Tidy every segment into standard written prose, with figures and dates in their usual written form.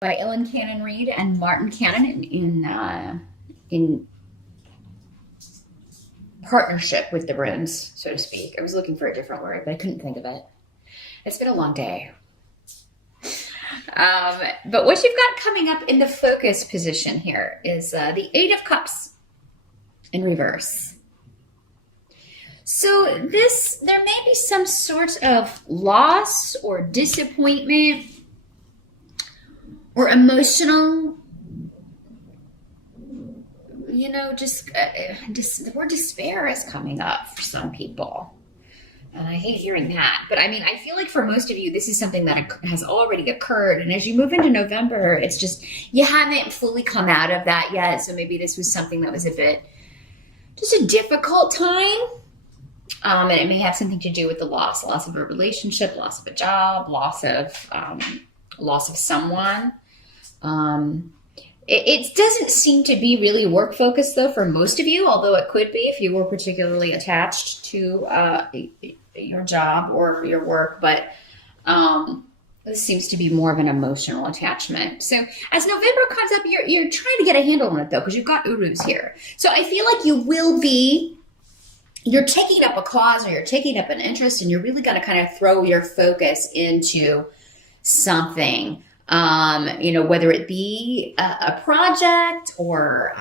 by Ellen Cannon Reed and Martin Cannon in partnership with the runes, so to speak. I was looking for a different word, but I couldn't think of it. It's been a long day. But what you've got coming up in the focus position here is the Eight of Cups in reverse. So there may be some sort of loss or disappointment or emotional, just the word despair is coming up for some people. And I hate hearing that. But I mean, I feel like for most of you, this is something that has already occurred. And as you move into November, it's just, you haven't fully come out of that yet. So maybe this was something that was just a difficult time. And it may have something to do with the loss of a relationship, loss of a job, loss of someone. It doesn't seem to be really work focused though for most of you, although it could be if you were particularly attached to your job or your work. But this seems to be more of an emotional attachment. So as November comes up, you're trying to get a handle on it though, because you've got Urus here. So I feel like you're taking up a cause or you're taking up an interest, and you're really going to kind of throw your focus into something. Whether it be a project or,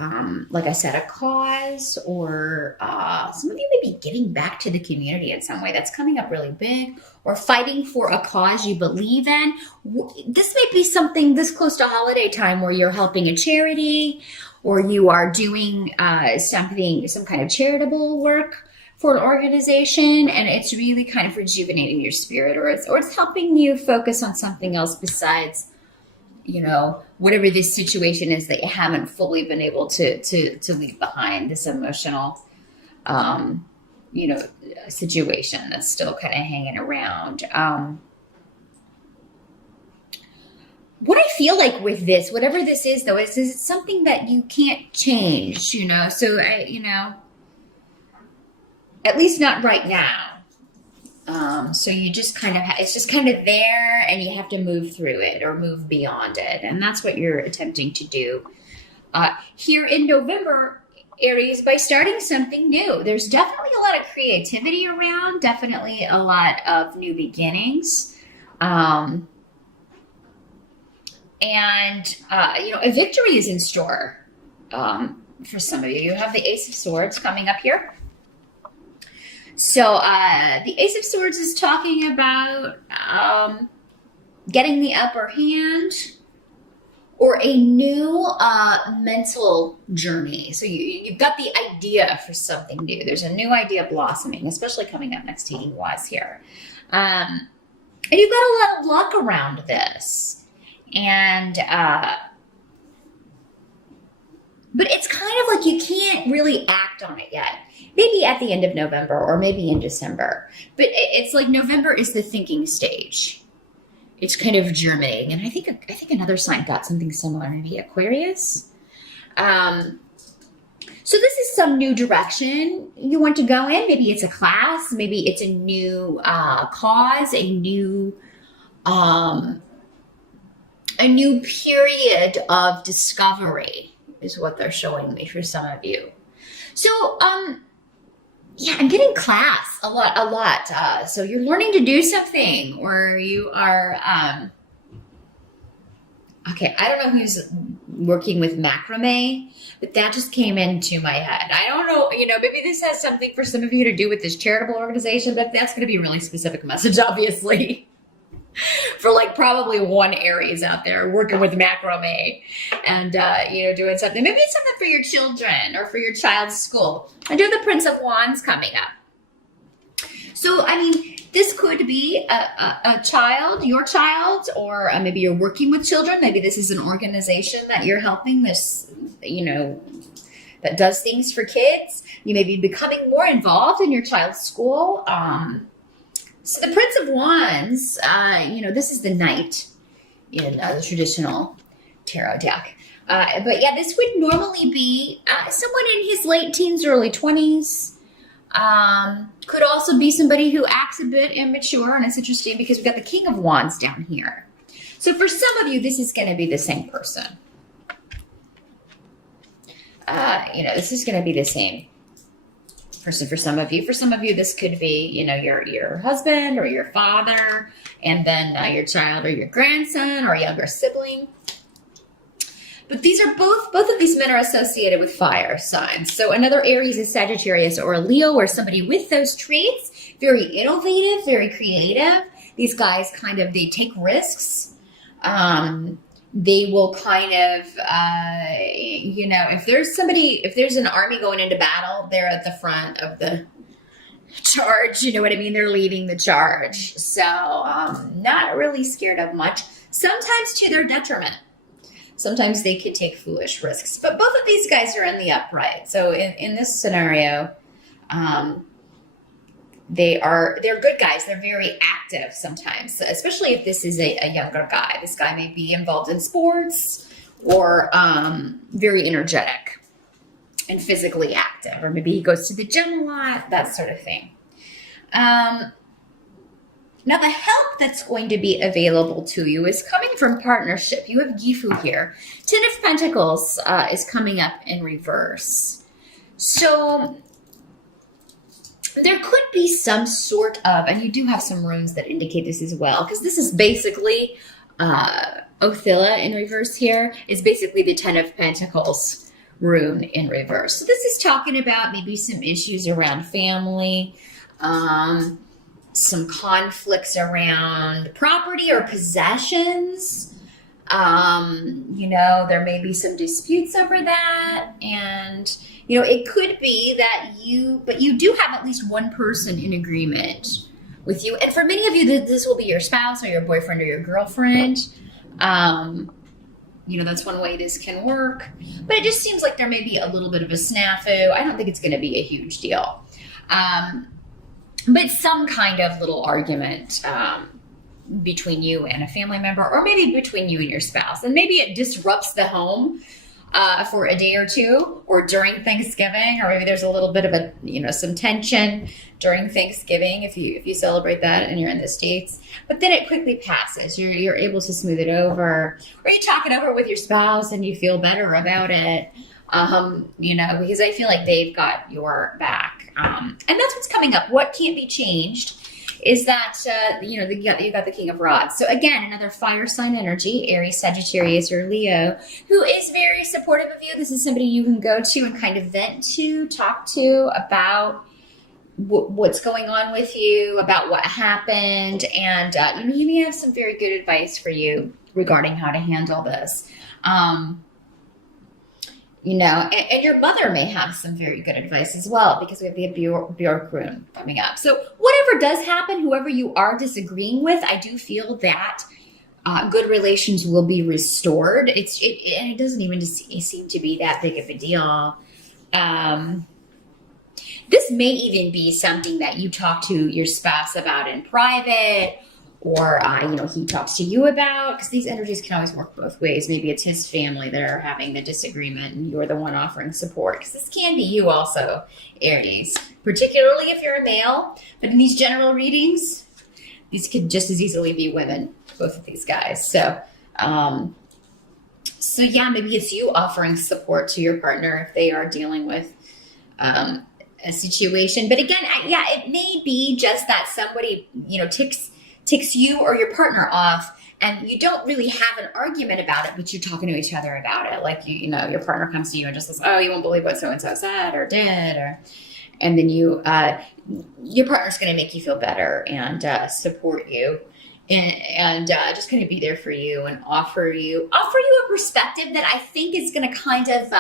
like I said, a cause, or some of you may be giving back to the community in some way. That's coming up really big, or fighting for a cause you believe in. This may be something this close to holiday time where you're helping a charity, or you are doing some kind of charitable work for an organization, and it's really kind of rejuvenating your spirit, or it's helping you focus on something else besides whatever this situation is that you haven't fully been able to leave behind, this emotional, situation that's still kind of hanging around. What I feel like with this, whatever this is though, is it's something that you can't change, so at least not right now. So you just kind of, it's just kind of there, and you have to move through it or move beyond it. And that's what you're attempting to do here in November, Aries, by starting something new. There's definitely a lot of creativity around, definitely a lot of new beginnings. A victory is in store for some of you. You have the Ace of Swords coming up here. So the Ace of Swords is talking about getting the upper hand, or a new mental journey. So you've got the idea for something new. There's a new idea blossoming, especially coming up next to Ewas here. And you've got a lot of luck around this. And but it's kind of like you can't really act on it yet. Maybe at the end of November, or maybe in December. But it's like November is the thinking stage. It's kind of germinating. And I think another sign got something similar, maybe Aquarius. So this is some new direction you want to go in. Maybe it's a class. Maybe it's a new cause, a new period of discovery is what they're showing me for some of you. So, yeah, I'm getting class a lot. So you're learning to do something, or you are, okay, I don't know who's working with macrame, but that just came into my head. I don't know, maybe this has something for some of you to do with this charitable organization, but that's going to be a really specific message, obviously. For like probably one Aries out there working with macrame and, doing something. Maybe it's something for your children or for your child's school. I do the Prince of Wands coming up. So, I mean, this could be a child, your child, or maybe you're working with children. Maybe this is an organization that you're helping this, that does things for kids. You may be becoming more involved in your child's school. So the Prince of Wands, this is the Knight in the traditional tarot deck. But yeah, this would normally be someone in his late teens, early 20s. Could also be somebody who acts a bit immature, and it's interesting because we've got the King of Wands down here. So for some of you, this is going to be the same person. This is going to be the same person for some of you. For some of you, this could be, your husband or your father, and then your child or your grandson or younger sibling. But these are both of these men are associated with fire signs. So another Aries is Sagittarius or a Leo, or somebody with those traits. Very innovative, very creative. These guys they take risks. They will if there's an army going into battle, they're at the front of the charge. You know what I mean? They're leading the charge. So not really scared of much. Sometimes to their detriment. Sometimes they could take foolish risks. But both of these guys are in the upright. So in this scenario, they're good guys. They're very active sometimes, especially if this is a younger guy. This guy may be involved in sports or very energetic and physically active, or maybe he goes to the gym a lot, that sort of thing. Now, the help that's going to be available to you is coming from partnership. You have Gifu here. Ten of Pentacles is coming up in reverse. So there could be some sort of, and you do have some runes that indicate this as well, because this is basically Othila in reverse here. It's basically the Ten of Pentacles rune in reverse. So this is talking about maybe some issues around family, some conflicts around property or possessions. There may be some disputes over that. And, it could be that you do have at least one person in agreement with you. And for many of you, this will be your spouse or your boyfriend or your girlfriend. That's one way this can work. But it just seems like there may be a little bit of a snafu. I don't think it's going to be a huge deal. But some kind of little argument between you and a family member, or maybe between you and your spouse. And maybe it disrupts the home for a day or two, or during Thanksgiving, or maybe there's a little bit of some tension during Thanksgiving if you celebrate that and you're in the States. But then it quickly passes. You're able to smooth it over, or you talk it over with your spouse and you feel better about it. Because I feel like they've got your back. And that's what's coming up. What can't be changed is that, you got the King of Rods. So again, another fire sign energy, Aries, Sagittarius, or Leo, who is very supportive of you. This is somebody you can go to and kind of vent to, talk to about what's going on with you, about what happened. And, he may have some very good advice for you regarding how to handle this. And your mother may have some very good advice as well, because we have the Bjork rune coming up. So whatever does happen, whoever you are disagreeing with, I do feel that good relations will be restored. And it doesn't even seem to be that big of a deal. This may even be something that you talk to your spouse about in private, or, he talks to you about, because these energies can always work both ways. Maybe it's his family that are having the disagreement and you're the one offering support, because this can be you also, Aries, particularly if you're a male. But in these general readings, these could just as easily be women, both of these guys. So yeah, maybe it's you offering support to your partner if they are dealing with a situation. But again, it may be just that somebody, ticks you or your partner off, and you don't really have an argument about it, but you're talking to each other about it. Like, your partner comes to you and just says, oh, you won't believe what so-and-so said or did, and then your partner's going to make you feel better and support you and just kind of be there for you and offer you a perspective that I think is going to kind of,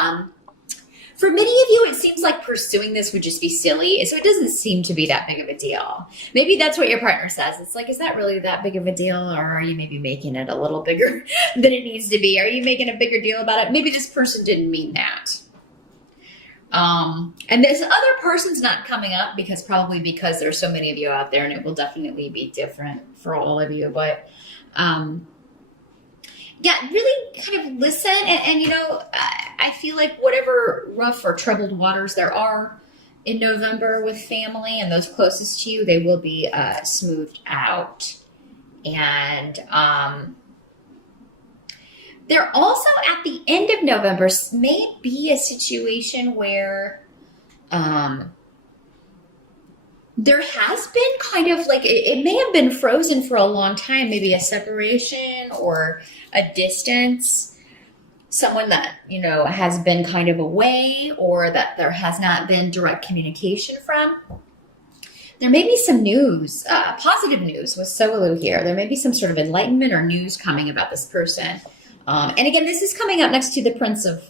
for many of you, it seems like pursuing this would just be silly. So it doesn't seem to be that big of a deal. Maybe that's what your partner says. It's like, is that really that big of a deal? Or are you maybe making it a little bigger than it needs to be? Are you making a bigger deal about it? Maybe this person didn't mean that. And this other person's not coming up because there's so many of you out there, and it will definitely be different for all of you. But, really kind of listen. And I feel like whatever rough or troubled waters there are in November with family and those closest to you, they will be smoothed out. And There also at the end of November may be a situation where there has been kind of like it may have been frozen for a long time, maybe a separation or a distance, someone that has been kind of away or that there has not been direct communication from. There may be some news, positive news with Solu here. There may be some sort of enlightenment or news coming about this person. And again, this is coming up next to the Prince of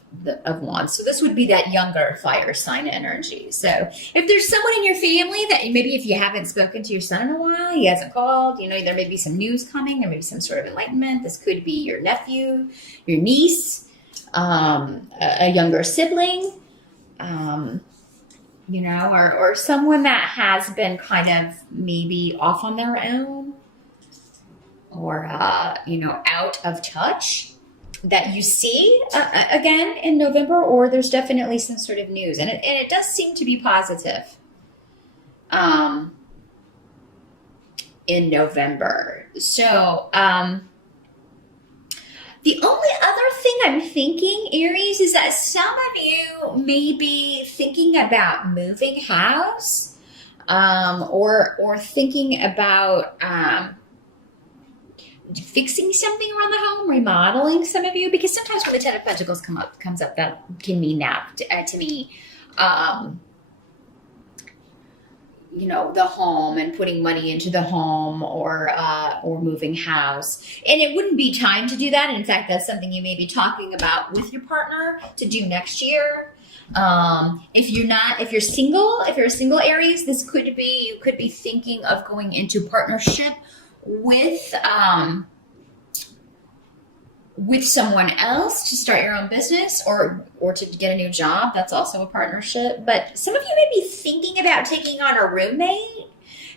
Wands. So this would be that younger fire sign energy. So if there's someone in your family that maybe if you haven't spoken to your son in a while, he hasn't called, there may be some news coming. There may be some sort of enlightenment. This could be your nephew, your niece, a younger sibling, or someone that has been kind of maybe off on their own or, out of touch that you see again in November, or there's definitely some sort of news. And it does seem to be positive in November. So the only other thing I'm thinking, Aries, is that some of you may be thinking about moving house or thinking about fixing something around the home, remodeling, some of you, because sometimes when the Ten of Pentacles comes up, that can mean that to me. The home and putting money into the home or moving house. And it wouldn't be time to do that. In fact, that's something you may be talking about with your partner to do next year. If you're single, if you're a single Aries, you could be thinking of going into partnership with someone else to start your own business or to get a new job. That's also a partnership. But some of you may be thinking about taking on a roommate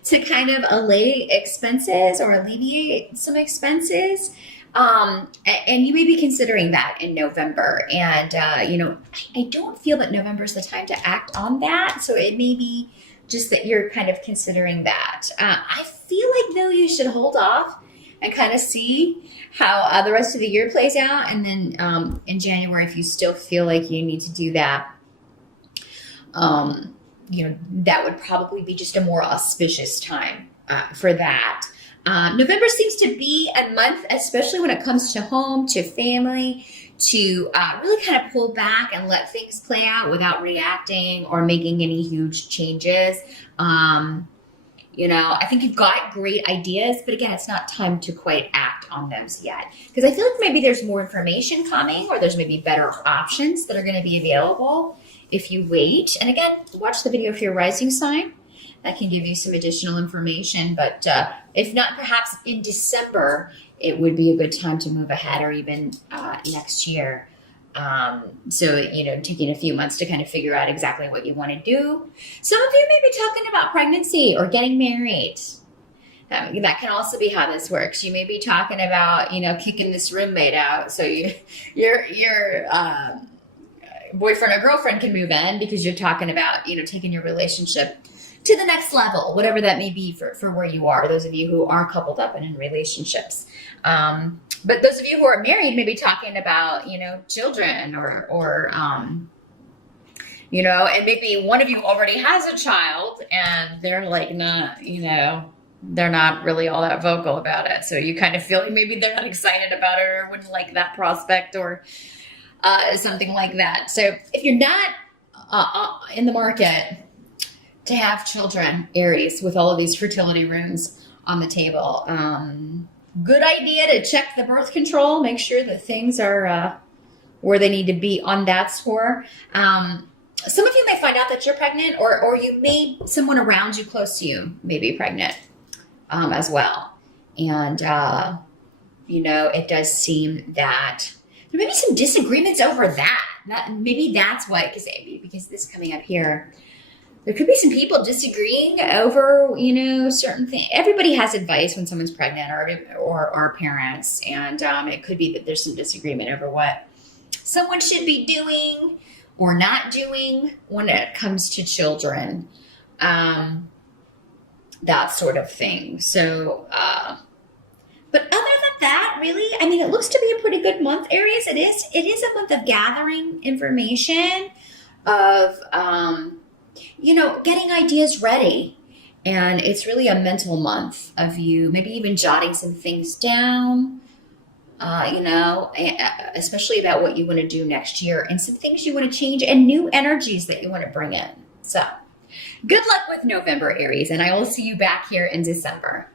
to kind of allay expenses or alleviate some expenses. And you may be considering that in November. And, I don't feel that November is the time to act on that. So it may be just that you're kind of considering that. I feel like, though, you should hold off and kind of see how the rest of the year plays out. And then in January, if you still feel like you need to do that, that would probably be just a more auspicious time for that. November seems to be a month, especially when it comes to home, to family, to really kind of pull back and let things play out without reacting or making any huge changes. I think you've got great ideas, but again, it's not time to quite act on those yet. Because I feel like maybe there's more information coming or there's maybe better options that are going to be available if you wait. And again, watch the video for your rising sign. That can give you some additional information. But if not, perhaps in December, it would be a good time to move ahead or even next year. Taking a few months to kind of figure out exactly what you want to do. Some of you may be talking about pregnancy or getting married. That can also be how this works. You may be talking about, kicking this roommate out. So your boyfriend or girlfriend can move in because you're talking about, taking your relationship to the next level, whatever that may be for where you are. Those of you who are coupled up and in relationships. But those of you who are married may be talking about, children or and maybe one of you already has a child and they're like not, they're not really all that vocal about it. So you kind of feel like maybe they're not excited about it or wouldn't like that prospect or something like that. So if you're not in the market to have children, Aries, with all of these fertility runes on the table, good idea to check the birth control, make sure that things are where they need to be on that score. Some of you may find out that you're pregnant or someone around you close to you may be pregnant as well. And, it does seem that there may be some disagreements over that maybe that's what, because this coming up here, there could be some people disagreeing over, certain things. Everybody has advice when someone's pregnant or our parents. And it could be that there's some disagreement over what someone should be doing or not doing when it comes to children. That sort of thing. So, but other than that, not really. I mean, it looks to be a pretty good month, Aries. It is. It is a month of gathering information, of getting ideas ready. And it's really a mental month of you maybe even jotting some things down, especially about what you want to do next year and some things you want to change and new energies that you want to bring in. So good luck with November, Aries, and I will see you back here in December.